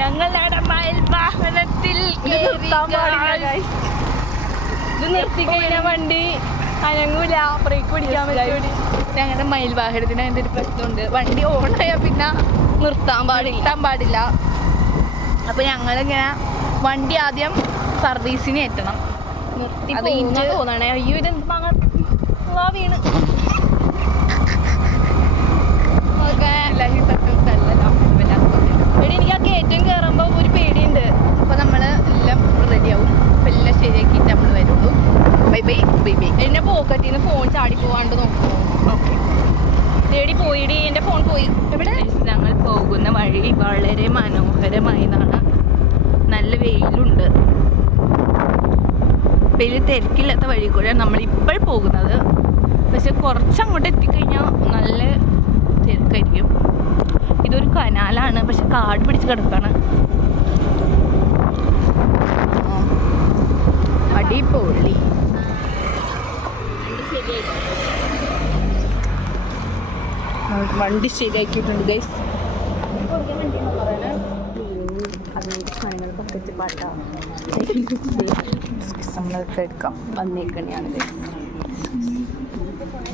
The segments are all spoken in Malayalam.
ഞങ്ങളുടെ മയിൽ വാഹനത്തിൽ ഇത് നിർത്തി കഴിഞ്ഞാൽ വണ്ടി അനങ്ങൂല, ബ്രേക്ക് പിടിക്കാൻ പറ്റും. ഞങ്ങളുടെ മയിൽ വാഹനത്തിന് അതിൻ്റെ ഒരു പ്രശ്നമുണ്ട്. വണ്ടി ഓണായാൽ പിന്നെ നിർത്താൻ പാടില്ല. അപ്പോൾ ഞങ്ങളിങ്ങനെ വണ്ടി ആദ്യം സർവീസിന് എത്തണം. അത് കഴിഞ്ഞ് തോന്നണേ അയ്യോ ഇതെന്ത് വീണ് എടി എനിക്ക് ആ കയറ്റം കയറുമ്പോൾ ഒരു പേടിയുണ്ട്. അപ്പോൾ നമ്മൾ എല്ലാം റെഡിയാവും. അപ്പോൾ എല്ലാം ശരിയാക്കിയിട്ട് നമ്മൾ വരുള്ളൂ. Bye bye bye bye. എൻ്റെ പോക്കറ്റിൽ നിന്ന് ഫോൺ ചാടി പോവാണ്ട് നോക്കുന്നു. ഓക്കെ എടി പോയിടി, എൻ്റെ ഫോൺ പോയി. എവിടെ? ഞങ്ങൾ പോകുന്ന വഴി വളരെ മനോഹരമായതാണ്. നല്ല വെയിലുണ്ട്. വലിയ തിരക്കില്ലാത്ത വഴി കൂടെ നമ്മളിപ്പോൾ പോകുന്നത്. പക്ഷെ കുറച്ചങ്ങോട്ട് എത്തിക്കഴിഞ്ഞാൽ നല്ല തിരക്കായിരിക്കും. ഇതൊരു കനാലാണ്, പക്ഷെ കാട് പിടിച്ച് കിടക്കാണ്. അടിപൊളി. വണ്ടി ശരിയാക്കിയിട്ടുണ്ട് ഗൈസ്. ബക്കറ്റ് പാട്ട നമ്മളൊക്കെ എടുക്കാം വന്നേക്കണെയാണ് ഗൈസ്.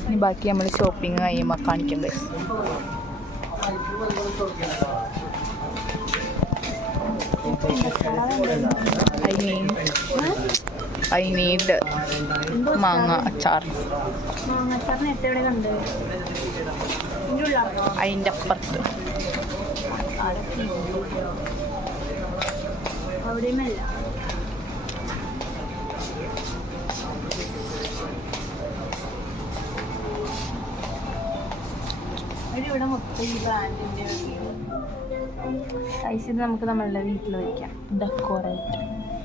ഇനി ബാക്കി നമ്മൾ ഷോപ്പിംഗ് കഴിയുമ്പോൾ കാണിക്കാം ഗൈസ്. I need മാങ്ങ അച്ചാർ. അതിൻ്റെ അപ്പുറത്ത് ഇവിടെ മൊത്തം ഈ ബ്രാൻഡിൻ്റെ സൈസ്. ഇത് നമുക്ക് നമ്മളുടെ വീട്ടിൽ വയ്ക്കാം. ഡെക്കോറേറ്റ്.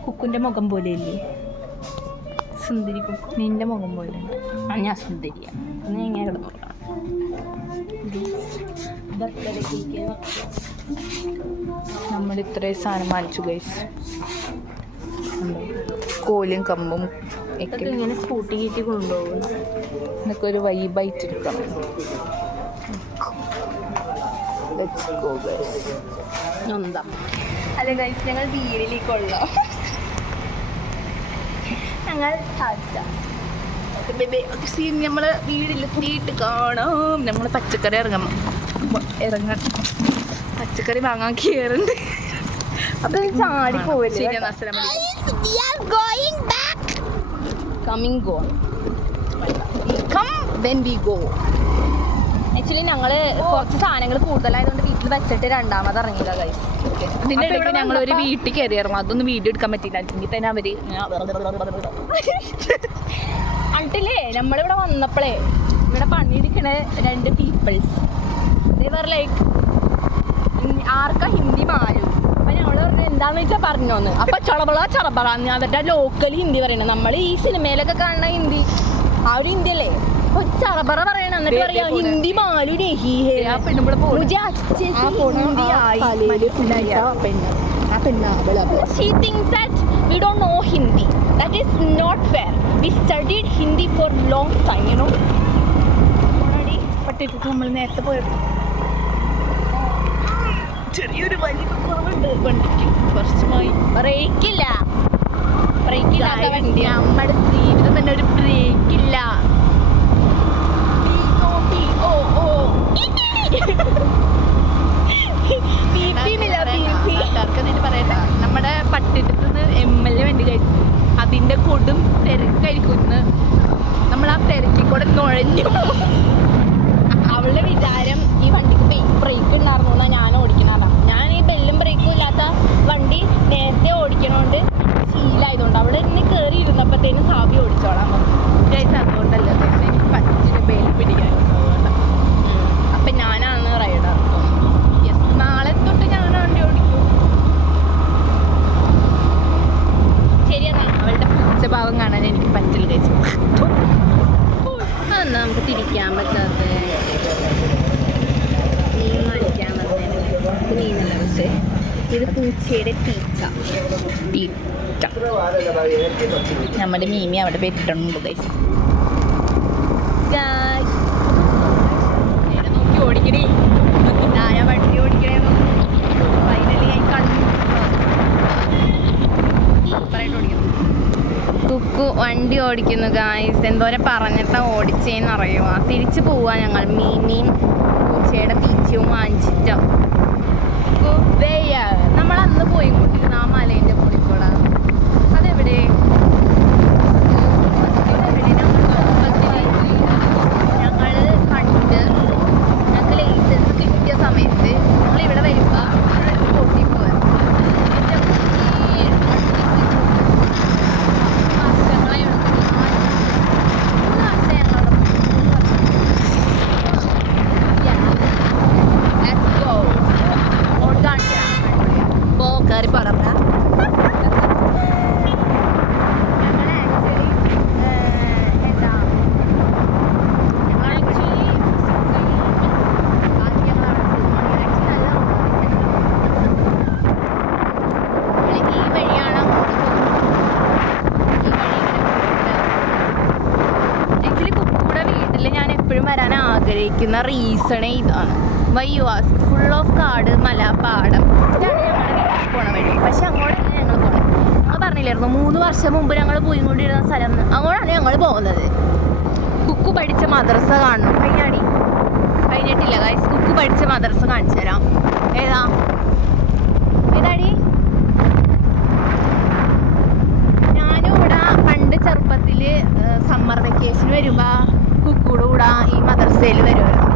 കുക്കുൻ്റെ മുഖം പോലെ ഇല്ലേ? സുന്ദരി കുക്കു, നിൻ്റെ മുഖം പോലെ ഉണ്ട്. ആ ഞാൻ സുന്ദരിയാണ്. ഒന്ന് ഇങ്ങനെ കിടന്നോളാം. നമ്മൾ ഇത്രയും സാധനം വാങ്ങിച്ചു ഗൈസ്. കോലും കമ്പും ഒക്കെ ഇങ്ങനെ സ്കൂട്ടി കയറ്റി കൊണ്ടുപോകും. എന്നൊക്കെ ഒരു വൈബായിട്ടിരിക്കണം. അല്ലെ ഗൈസ്, ഞങ്ങൾ വീട്ടിലേക്കുള്ള ഞങ്ങൾ നമ്മൾ വീട്ടിലെത്തിയിട്ട് കാണാം. നമ്മൾ പച്ചക്കറി ഇറങ്ങണം. പച്ചക്കറി വാങ്ങാൻ കയറുന്നുണ്ട്. അപ്പൊ ചാടി പോവില്ല. ആക്ച്വലി ഞങ്ങൾ കുറച്ച് സാധനങ്ങൾ കൂടുതലായതുകൊണ്ട് വീട്ടിൽ വെച്ചിട്ട് രണ്ടാമത് ഇറങ്ങിയില്ല ഗൈസ്. ഇതിൻ്റെ ഇടയ്ക്ക് ഞങ്ങൾ ഒരു വീട്ടിൽ കയറിയായിരുന്നു. അതൊന്നും വീഡിയോ എടുക്കാൻ പറ്റില്ല. അല്ലെങ്കിൽ തന്നെ അവര് അണ്ടില്ലേ നമ്മളിവിടെ വന്നപ്പോഴേ ഇവിടെ പണിയെടുക്കണ രണ്ട് പീപ്പിൾസ് ലൈക്ക് ആർക്കാ ഹിന്ദി മാലും. അപ്പം ഞങ്ങൾ പറഞ്ഞു എന്താന്ന് വെച്ചാൽ പറഞ്ഞോന്ന്. അപ്പം ചളബള അവരുടെ ലോക്കൽ ഹിന്ദി പറയണത്. നമ്മൾ ഈ സിനിമയിലൊക്കെ കാണുന്ന ഹിന്ദി ആ ഒരു ഹിന്ദി അല്ലേ? ചറബറ പറയണം. എന്നിട്ട് പറയാ Hindi Malu She thinks that we don't know Hindi. That is not fair. We studied Hindi for long time, you know. പട്ടിട്ട് നമ്മൾ നേരത്തെ പോയത് ചെറിയൊരു വലിയ കുറവുണ്ട് വണ്ടിക്ക്. കുറച്ചുമായി ബ്രേക്കില്ല. ബ്രേക്കില്ലാത്ത വണ്ടി. നമ്മുടെ ജീവിതം തന്നെ ഒരു ബ്രേക്കില്ല. പറയട്ടാ, നമ്മുടെ പട്ടിടത്ത് നിന്ന് MLA വണ്ടി കഴിച്ചു. അതിന്റെ കൊടും തിരക്കായിരിക്കും. നമ്മൾ ആ തിരക്കിൽ കൂടെ നുഴഞ്ഞു. അവളുടെ വിചാരം ഈ വണ്ടിക്ക് ബ്രേക്ക് ഉണ്ടായിരുന്നു എന്നാ ഞാൻ ഓടിക്കണതാ. ഞാൻ ഈ ബെല്ലും ബ്രേക്കും ഇല്ലാത്ത വണ്ടി നേരത്തെ ഓടിക്കണോണ്ട് ശീലമായതുകൊണ്ട് അവിടെ ഇന്ന് കയറി ഇരുന്നപ്പോഴത്തേനും സാബി ഓടിച്ചോളാം പറഞ്ഞു. അതുകൊണ്ടല്ലോ പറ്റിന് ബെല്ല് പിടിക്കാൻ. അപ്പം ഞാനാണ് റൈഡർ. യെസ്, നാളെ തൊട്ട് ഞാൻ വണ്ടി ഓടിക്കും. ശരിയെന്നാ അവളുടെ പുച്ഛഭാവം കാണാൻ എനിക്ക് പറ്റില്ല കഴിച്ചു. അതെന്നാ നമുക്ക് തിരിക്കാൻ പറ്റാത്ത മീൻ മേടിക്കാൻ വന്നതിന് മീനല്ല. പക്ഷേ ഇത് പൂച്ചയുടെ തീറ്റ. നമ്മുടെ മീമി അവിടെ പെട്ടിട്ടുണ്ട് കഴിച്ചു. നോക്കി ഓടിക്കണേ. ഞാൻ വണ്ടി ഓടിക്കണേ. ഫൈനലി ഞാൻ കണ്ടു. വണ്ടി ഓടിക്കുന്നു ഗായ്സ്. എന്തോരം പറഞ്ഞിട്ടാ ഓടിച്ചേന്ന് അറിയുമോ? തിരിച്ചു പോവാ ഞങ്ങൾ മീനിയും പൂച്ചയുടെ തീറ്റയും വാങ്ങിച്ചിട്ട്. നമ്മൾ അന്ന് പോയിക്കൊണ്ടിരുന്ന ആ മലേൻ്റെ മുകളിൽ അതെവിടെ? ഞങ്ങൾ പണ്ട് ഞങ്ങൾക്ക് ലൈസൻസ് കിട്ടിയ സമയത്ത് ഞങ്ങളിവിടെ വരുമ്പോൾ സ്പോട്ടിൽ പോകാം. കയറി പറഞ്ഞ വരാൻ ആഗ്രഹിക്കുന്ന റീസണേ ഇതാണ്. Why you ask? Full of കാട്, മല, പാടം. ഇതാണ് ഞങ്ങളുടെ വീട്ടിൽ പോണ വഴി. പക്ഷെ അങ്ങോട്ടല്ല ഞങ്ങൾ പോകണം. ഞങ്ങൾ പറഞ്ഞില്ലായിരുന്നു 3 വർഷം മുമ്പ് ഞങ്ങൾ പോയിക്കൊണ്ടിരുന്ന സ്ഥലം. അങ്ങോട്ടാണ് ഞങ്ങൾ പോകുന്നത്. കുക്കു പഠിച്ച മദ്രസ കാണണം. കഴിഞ്ഞിട്ടില്ല ഗൈസ്. കുക്കു പഠിച്ച മദ്രസ കാണിച്ചു തരാം. ഏതാടി? ഞാനും ഇവിടെ പണ്ട് ചെറുപ്പത്തിൽ സമ്മർ വെക്കേഷൻ വരുമ്പോൾ കുക്കൂടെ കൂടെ ഈ മദ്രസയിൽ വരുമായിരുന്നു.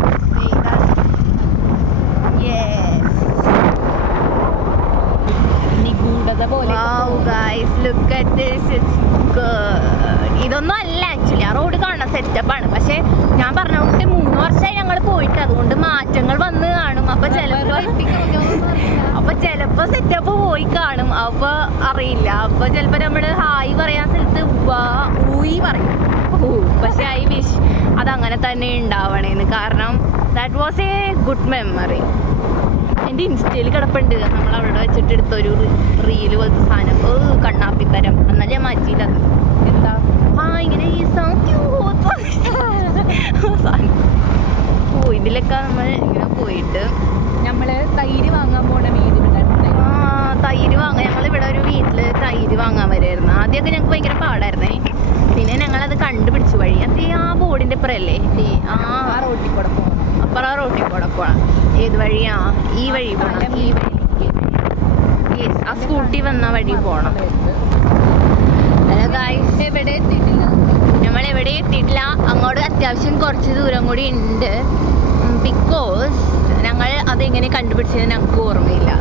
നിഗൂഢത പോലെ. ഇതൊന്നും അല്ല ആക്ച്വലി. ആ റോഡ് കാണുന്ന സെറ്റപ്പാണ്. പക്ഷെ ഞാൻ പറഞ്ഞോട്ട് 3 വർഷമായി ഞങ്ങൾ പോയിട്ട്, അതുകൊണ്ട് മാറ്റങ്ങൾ വന്ന് കാണും. അപ്പൊ ചിലപ്പോ സെറ്റപ്പ് പോയി കാണും. അപ്പൊ അറിയില്ല. അപ്പൊ ചിലപ്പോ നമ്മള് ഹായ് പറയാൻ സ്ഥലത്ത് ഊയി പറയും. പക്ഷെ ഐ വിഷ് അതങ്ങനെ തന്നെ ഉണ്ടാവണേന്ന്. കാരണം that was A good memory. എൻ്റെ ഇൻസ്റ്റയിൽ കിടപ്പുണ്ട്. നമ്മൾ അവിടെ വെച്ചിട്ട് എടുത്തൊരു റീല് പോലത്തെ സാധനം. കണ്ണാപ്പിത്തരം. എന്നാലും ഞാൻ മാറ്റിയിട്ടത്. എന്താ ഇങ്ങനെ ഈ ഇതിലൊക്കെ നമ്മൾ ഇങ്ങനെ പോയിട്ട് നമ്മൾ തൈര് വാങ്ങാൻ പോണ വീട്. തൈര് വാങ്ങാൻ ഞങ്ങളിവിടെ ഒരു വീട്ടിൽ തൈര് വാങ്ങാൻ വരുമായിരുന്നു. ആദ്യമൊക്കെ ഞങ്ങൾക്ക് ഭയങ്കര പാടായിരുന്നേ. പിന്നെ ഞങ്ങളത് കണ്ടുപിടിച്ചു വഴി. അത് ആ ബോർഡിൻ്റെ അപ്പുറല്ലേ? ആ റോട്ടിൽ കൂടെ പോകണം. അപ്പുറം ആ റോട്ടിൽ കൂടെ പോകണം. ഏത് വഴിയാ? ഈ വഴി പോകണം. ഈ വഴി. യെസ്, ആ സ്കൂട്ടി വന്ന വഴി പോകണം. ഹലോ ഗായ്സ്, എവിടെ എത്തിയിട്ടില്ല. നമ്മൾ എവിടെ എത്തിയിട്ടില്ല. അങ്ങോട്ട് അത്യാവശ്യം കുറച്ച് ദൂരം കൂടി ഉണ്ട്. ബിക്കോസ് ഞങ്ങൾ അതെങ്ങനെ കണ്ടുപിടിച്ചത് ഞങ്ങൾക്ക് ഓർമ്മയില്ല.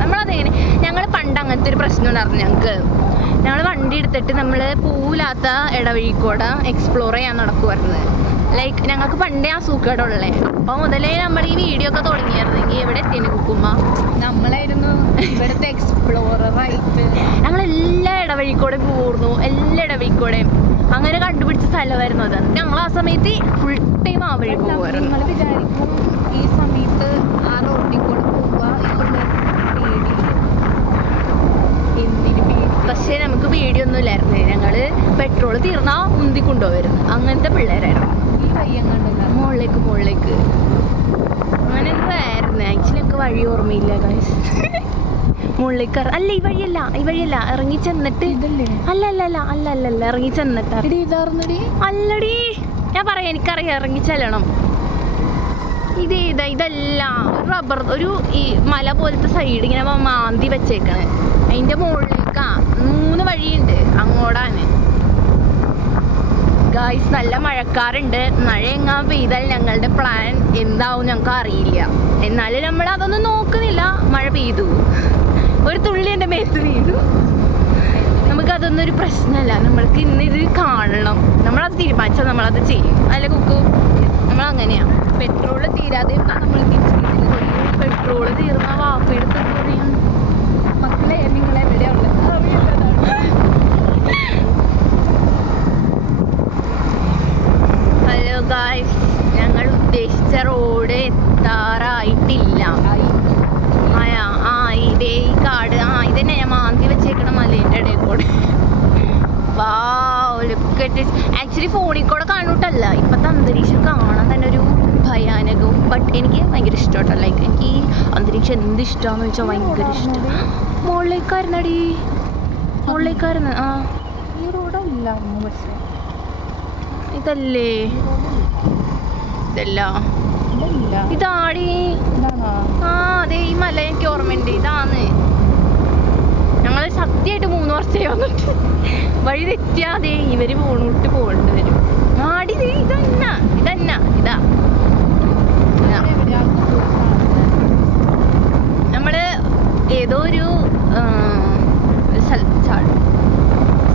ഞങ്ങൾ പണ്ട് അങ്ങനത്തെ ഒരു പ്രശ്നം ഉണ്ടായിരുന്നു ഞങ്ങൾക്ക്. ഞങ്ങൾ വണ്ടി എടുത്തിട്ട് നമ്മൾ പോവില്ലാത്ത ഇടവഴിക്കൂടെ എക്സ്പ്ലോർ ചെയ്യാൻ നടക്കുമായിരുന്നു. ലൈക്ക് ഞങ്ങൾക്ക് പണ്ടേ ആ സൂക്കേടുള്ളേ. അപ്പോൾ മുതലേ നമ്മൾ ഈ വീഡിയോ ഒക്കെ തുടങ്ങിയായിരുന്നെങ്കിൽ എവിടെ എത്തിയെന്ന് കുക്കുമ്മ നമ്മളായിരുന്നു ഇവിടുത്തെ എക്സ്പ്ലോററായിട്ട്. ഞങ്ങൾ എല്ലാ ഇടവഴിക്കൂടെ പോയിരുന്നു. എല്ലാ ഇടവഴിക്കൂടെയും അങ്ങനെ കണ്ടുപിടിച്ച സ്ഥലമായിരുന്നു അത്. ഞങ്ങൾ ആ സമയത്ത് ഫുൾ ടൈം ആ വഴി പോകുമായിരുന്നു. നിങ്ങൾ വിചാരിക്കും ഈ സമയത്ത് ആ റോട്ടിൽ കൂടെ പോവുക പക്ഷേ നമുക്ക് പേടിയൊന്നും ഇല്ലായിരുന്നു. ഞങ്ങൾ പെട്രോൾ തീർന്നാൽ ഉന്തി കൊണ്ടുപോകായിരുന്നു. അങ്ങനത്തെ പിള്ളേരായിരുന്നു. ഈ വയ്യം കണ്ടില്ല മുകളിലേക്ക് അങ്ങനെ ആയിരുന്നു. ആക്ച്വലി ഒക്കെ വഴി ഓർമ്മയില്ല ഗൈസ്. മുകളിലേക്ക് അല്ല, ഈ വഴിയല്ല ഇറങ്ങി ചെന്നിട്ട് അല്ല ഇറങ്ങി ചെന്നിട്ട് അല്ലടി ഞാൻ പറയാം. എനിക്കറിയാം ഇറങ്ങി ചെല്ലണം. ഇതല്ല റബ്ബർ ഒരു ഈ മല പോലത്തെ സൈഡ് ഇങ്ങനെ മാന്തി വെച്ചേക്കണേ. അതിൻ്റെ മുകളിലേക്കാ 3 വഴിയുണ്ട് അങ്ങോട്ടാണ് ഗായ്സ്. നല്ല മഴക്കാറുണ്ട്. മഴ എങ്ങാൻ പെയ്താൽ ഞങ്ങളുടെ പ്ലാൻ എന്താവും ഞങ്ങൾക്ക് അറിയില്ല. എന്നാലും നമ്മൾ അതൊന്നും നോക്കുന്നില്ല. മഴ പെയ്തു, ഒരു തുള്ളി എൻ്റെ മേത്ത് വീണു. നമുക്കതൊന്നും ഒരു പ്രശ്നമല്ല. നമ്മൾക്ക് ഇന്നിത് കാണണം. നമ്മളത് തീരുമാനിച്ചാൽ നമ്മളത് ചെയ്യും. അല്ല കുക്കു? നമ്മളങ്ങനെയാണ്. പെട്രോള് തീരാതെ നമ്മൾ തിരിച്ചു വീട്ടിൽ പോയി. പെട്രോള് തീർന്ന വാപ്പയെടുത്ത് പറയും, മക്കളെ നിങ്ങളെവിടെയുള്ളത്? ഹലോ ഗായ്സ്, ഞങ്ങൾ ഉദ്ദേശിച്ച റോഡ് എത്താറായിട്ടില്ല. ഇതേ ഈ കാട്. ഇതന്നെ ഞാൻ മാന്തി വെച്ചേക്കണ മലേൻ്റെ ഇടയിൽ കൂടെ. ആക്ച്വലി ഫോണിൽ കൂടെ കാണൂട്ടല്ല. ഇപ്പോഴത്തെ അന്തരീക്ഷം കാണാൻ തന്നെ ഒരു ഭയാനകവും. ബട്ട് എനിക്ക് ഭയങ്കര ഇഷ്ടമാട്ടോ. ലൈക്ക് എനിക്ക് ഈ അന്തരീക്ഷം എന്ത് ഇഷ്ടമാണെന്ന് വെച്ചാൽ ഭയങ്കര ഇഷ്ടം. മുകളിലേക്കായിരുന്നടി, മുകളിലേക്കായിരുന്നു. ഈ റോഡല്ലായിരുന്നു പക്ഷേ ഇതല്ലേ ഇതല്ല ഇതാടി. ആ അതെ ഈ മല എനിക്ക് ഓർമ്മയുണ്ട്. ഇതാന്ന് ഞങ്ങൾ സത്യമായിട്ട് 3 വർഷമായി വന്നിട്ട് വഴി തെറ്റിയാതെ ഇവര് പോണിട്ട് പോകേണ്ടി വരും. ആടി ഇതന്ന ഇതന്ന ഇതാ നമ്മള് ഏതോ ഒരു സ്ഥലത്താണ്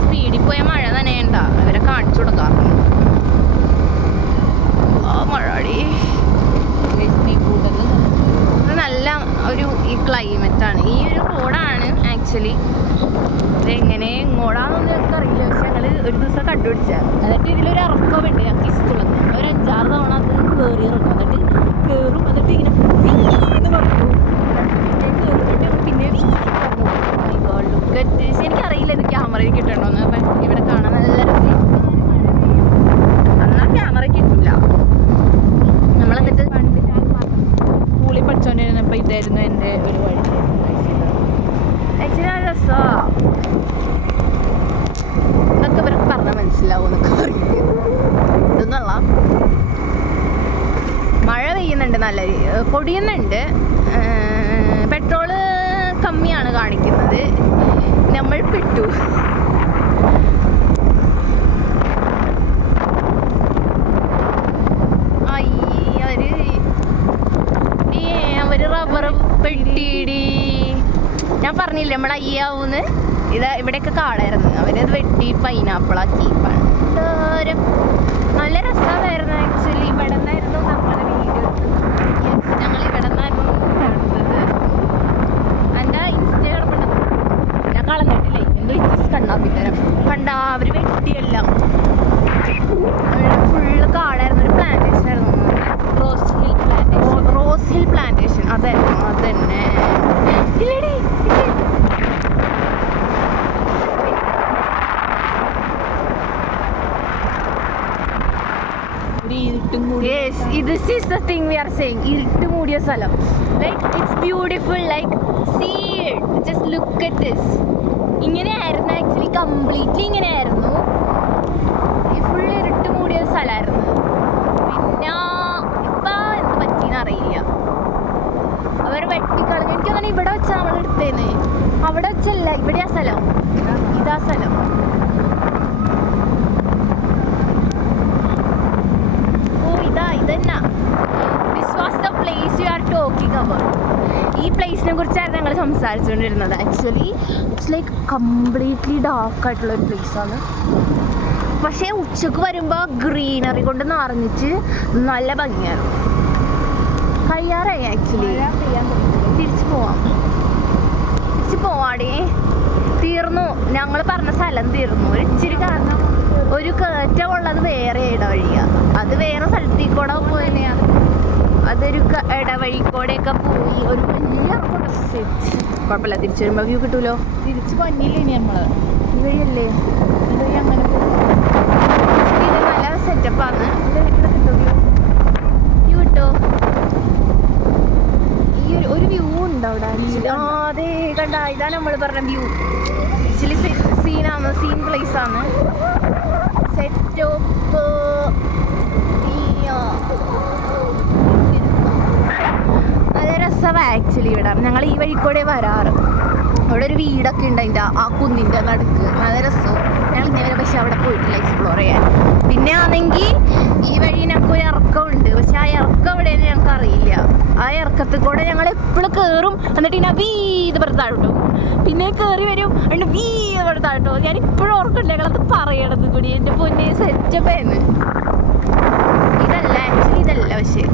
സ്പീഡിൽ പോയ മഴ നനയണ്ട അവരെ കാണിച്ചു കൊടുക്കാറുണ്ട്. ആ മഴടി നല്ല ഒരു ഈ ക്ലൈമറ്റാണ്. ഈ ഒരു റോഡാണ് ആക്ച്വലി. ഇതെങ്ങനെ ഇങ്ങോട്ടാണെന്നൊന്നും ഞങ്ങൾക്ക് അറിയില്ല. പക്ഷെ ഞങ്ങൾ ഒരു ദിവസം കണ്ടുപിടിച്ച എന്നിട്ട് ഇതിലൊരു ഇറക്കമുണ്ട് ഞങ്ങൾക്ക് ഇഷ്ടമുള്ളത്. ഒരു 5-6 തവണ അത് കയറി ഇറക്കും. എന്നിട്ട് കയറും എന്നിട്ട് ഇങ്ങനെ എന്ന് പറഞ്ഞു പിന്നെ എനിക്കറിയില്ല ഇത് ക്യാമറയിൽ കിട്ടണ്ടോന്ന്. അപ്പം ഇവിടെ കാണാൻ നല്ല രസം. എന്നാൽ ക്യാമറ കിട്ടില്ല. നമ്മളെന്നിട്ട് സ്കൂളിൽ പഠിച്ചോണ്ടിരുന്നപ്പോൾ ഇതായിരുന്നു എൻ്റെ ഒരു വഴി. ആക്ച്വലി നല്ല രസമാണ്. ഇതൊക്കെ ഇവർക്ക് പറഞ്ഞാൽ മനസ്സിലാവും എന്നൊക്കെ പറയും. ഇതൊന്നല്ല മഴ പെയ്യുന്നുണ്ട്, നല്ല പൊടിയുന്നുണ്ട്. പെട്രോള് കമ്മിയാണ് കാണിക്കുന്നത്. നമ്മൾ പെട്ടു. അവര് റബ്ബർ പെട്ടിയിടി. ഞാൻ പറഞ്ഞില്ലേ നമ്മൾ അയ്യാവൂന്ന്. ഇവിടെയൊക്കെ കാടായിരുന്നു. അവരത് വെട്ടി പൈനാപ്പിളാക്കി. നല്ല രസമായിരുന്നു ആക്ച്വലി. ഇവിടെ നിന്നായിരുന്നു നമ്മളെ വീഡിയോ. ഞങ്ങൾ ഇവിടെ നിന്നായിരുന്നു എടുത്തത്. എൻ്റെ ഇൻസ്റ്റഗ്രാം ഞാൻ കളഞ്ഞിട്ടില്ലേ എന്തോ കണ്ണാപ്പിത്തരം കണ്ടാ. അവര് വെട്ടിയെല്ലാം ഫുള്ള് കാടായിരുന്നു. ഒരു പ്ലാന്റേഷൻ ആയിരുന്നു. റോസ് ഹിൽ പ്ലാന്റേഷൻ അതായിരുന്നു. അതന്നെ ഇല്ലടി this is the thing we are saying. ഇരുട്ട് മൂടിയ സ്ഥലം. Like it's beautiful. Like see it. Just look at this. ഇങ്ങനെയായിരുന്നു ആക്ച്വലി. കംപ്ലീറ്റ്ലി ഇങ്ങനെയായിരുന്നു. ഈ ഫുൾ ഇരുട്ട് മൂടിയ സ്ഥലമായിരുന്നു. പിന്നെ ഇപ്പം എന്ത് പറ്റിയെന്ന് അറിയില്ല. അവർ വെട്ടിക്കളഞ്ഞു. എനിക്ക് തന്നെ ഇവിടെ വെച്ചാൽ നമ്മൾ എടുത്തേന്ന്. അവിടെ വെച്ചല്ല, ഇവിടെ ആ സ്ഥലം. ഇതാ സ്ഥലം. This was the place you are talking about. ഈ പ്ലേസിനെ കുറിച്ചായിരുന്നു ഞങ്ങൾ സംസാരിച്ചുകൊണ്ടിരുന്നത്. Actually it's like completely dark ആയിട്ടുള്ള ഒരു പ്ലേസാണ്. പക്ഷേ ഉച്ചക്ക് വരുമ്പോൾ ഗ്രീനറി കൊണ്ട് നിറഞ്ഞിട്ട് നല്ല ഭംഗിയാണ്. കഴിയാറായി ആക്ച്വലി. തിരിച്ചു പോവാടി. തീർന്നു. ഞങ്ങൾ പറഞ്ഞ സ്ഥലം തീർന്നു. ഒരു ഇച്ചിരി കാരണം ഒരു കയറ്റമുള്ളത് വേറെ ഇടവഴിയാണ്. അത് വേറെ സ്ഥലത്തേക്ക് കൂടെ പോയ അതൊരു ഇടവഴിക്കൂടെയൊക്കെ പോയി. ഒരു വലിയ കുഴപ്പമില്ല. തിരിച്ചു വരുമ്പോൾ വ്യൂ കിട്ടൂലോ. തിരിച്ച് പന്നിയില്ലേ ഇനി നമ്മള് ഈ വഴിയല്ലേ. ഈ വഴി അങ്ങനെ ഇത് നല്ല സെറ്റപ്പാണ്. കിട്ടോ വ്യൂ കിട്ടോ. ഈ ഒരു വ്യൂ ഉണ്ട് അവിടെ ആക്ച്വലി. അതെ കണ്ട. ഇതാണ് നമ്മൾ പറഞ്ഞ വ്യൂ. ആക്ച്വലി സീനാണ്. സീൻ പ്ലേസ് ആണ്. സെറ്റപ്പ് നല്ല രസമാണ് ആക്ച്വലി. ഇവിടെ ഞങ്ങൾ ഈ വഴിക്കൂടെ വരാറ്. അവിടെ ഒരു വീടൊക്കെ ഉണ്ട് അതിൻ്റെ ആ കുന്നിൻ്റെ നടുക്ക്. നല്ല രസവും. ഞങ്ങൾ ഇങ്ങനെ പക്ഷെ അവിടെ പോയിട്ടില്ല എക്സ്പ്ലോർ ചെയ്യാൻ. പിന്നെ ആണെങ്കിൽ ഈ വഴി ഞങ്ങൾക്ക് ഒരു ഇറക്കമുണ്ട്. പക്ഷെ ആ ഇറക്കം എവിടെയെന്ന് ഞങ്ങൾക്ക് അറിയില്ല. ആ ഇറക്കത്തിൽ കൂടെ ഞങ്ങൾ എപ്പോഴും കയറും. എന്നിട്ട് ഇങ്ങനെ വീത് പുറത്താട്ടോ. പിന്നെ കയറി വരും. എന്നിട്ട് വീത് പുറത്താട്ടോ. ഞാൻ ഇപ്പോഴും ഓർക്കുന്നില്ല ഞങ്ങളത് പറയണത് കൂടി. എൻ്റെ പൊന്നെ സെറ്റപ്പായിരുന്നു. ഇതല്ല ആക്ച്വലി. ഇതല്ല പക്ഷേ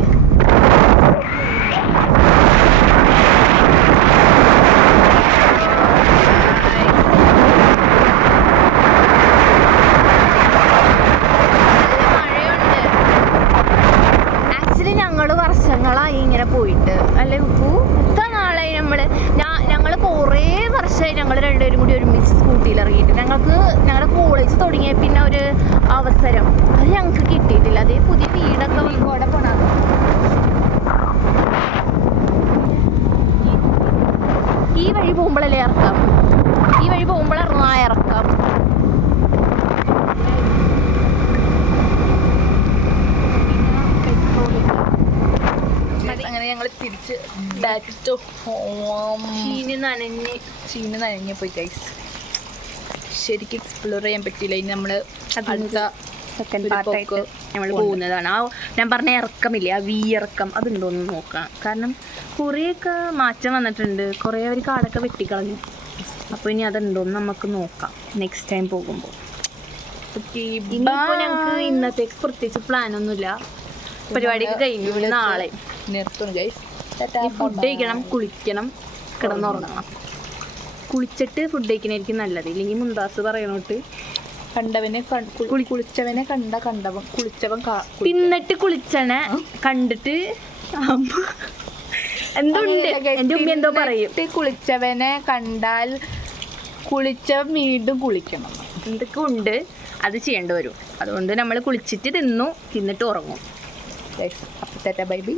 വർഷങ്ങളായി ഇങ്ങനെ പോയിട്ട് അല്ലേ ഉപ്പു. എത്ര നാളായി ഞങ്ങൾ കുറേ വർഷമായി ഞങ്ങൾ രണ്ടുപേരും കൂടി ഒരുമിച്ച് സ്കൂട്ടിയിൽ ഇറങ്ങിയിട്ട്. ഞങ്ങളുടെ കോളേജ് തുടങ്ങിയ പിന്നെ ഒരു അവസരം അത് ഞങ്ങൾക്ക് കിട്ടിയിട്ടില്ല. അതേ പുതിയ വീടൊക്കെ കൂടെ പോണത്. ഈ വഴി പോകുമ്പോഴല്ലേ ഇറക്കാം. ഈ വഴി പോകുമ്പോഴായിരുന്നു ആ ഇറക്കാം. അങ്ങനെ ഞങ്ങൾ തിരിച്ച് ബാക്ക് ടു ഹോം. ചീന് നനഞ്ഞ് പോയി ഗൈസ്. ശരിക്കും എക്സ്പ്ലോർ ചെയ്യാൻ പറ്റിയില്ല. ഇനി നമ്മൾ അടുത്ത സെക്കൻഡ് പാർട്ടായിട്ട് നമ്മൾ പോകുന്നതാണ്. ആ ഞാൻ പറഞ്ഞ ഇറക്കമില്ലേ, ആ ഇറക്കം അതുണ്ടോയെന്ന് നോക്കണം. കാരണം കുറേയൊക്കെ മാറ്റം വന്നിട്ടുണ്ട്. കുറേ അവർ കാടൊക്കെ വെട്ടിക്കളഞ്ഞു. അപ്പോൾ ഇനി അതുണ്ടോയെന്ന് നമുക്ക് നോക്കാം നെക്സ്റ്റ് ടൈം പോകുമ്പോൾ. ഇനിയിപ്പോൾ ഞങ്ങൾക്ക് ഇന്നത്തേക്ക് പ്രത്യേകിച്ച് പ്ലാനൊന്നുമില്ല. പരിപാടിയൊക്കെ കഴിഞ്ഞു. നാളെ നിർത്തുന്നു ഗൈസ്. ഫുഡ് കഴിക്കണം, കുളിക്കണം, കിടന്നുറങ്ങണം. കുളിച്ചിട്ട് ഫുഡ് കഴിക്കണായിരിക്കും നല്ലത്. ഇല്ലെങ്കിൽ മുന്താസ് പറയണോട്ട് കുളിച്ചവനെ കണ്ടവൻ കുളിച്ചവൻ പിന്നിട്ട് കുളിച്ചനെ കണ്ടിട്ട് എന്തുണ്ട് എൻ്റെ ഉമ്മ എന്തോ പറയും. കുളിച്ചവനെ കണ്ടാൽ കുളിച്ചവൻ വീണ്ടും കുളിക്കണം. എന്തൊക്കെ ഉണ്ട് അത് ചെയ്യേണ്ടി വരും. അതുകൊണ്ട് നമ്മൾ കുളിച്ചിട്ട് തിന്നിട്ട് ഉറങ്ങും. Bye bye.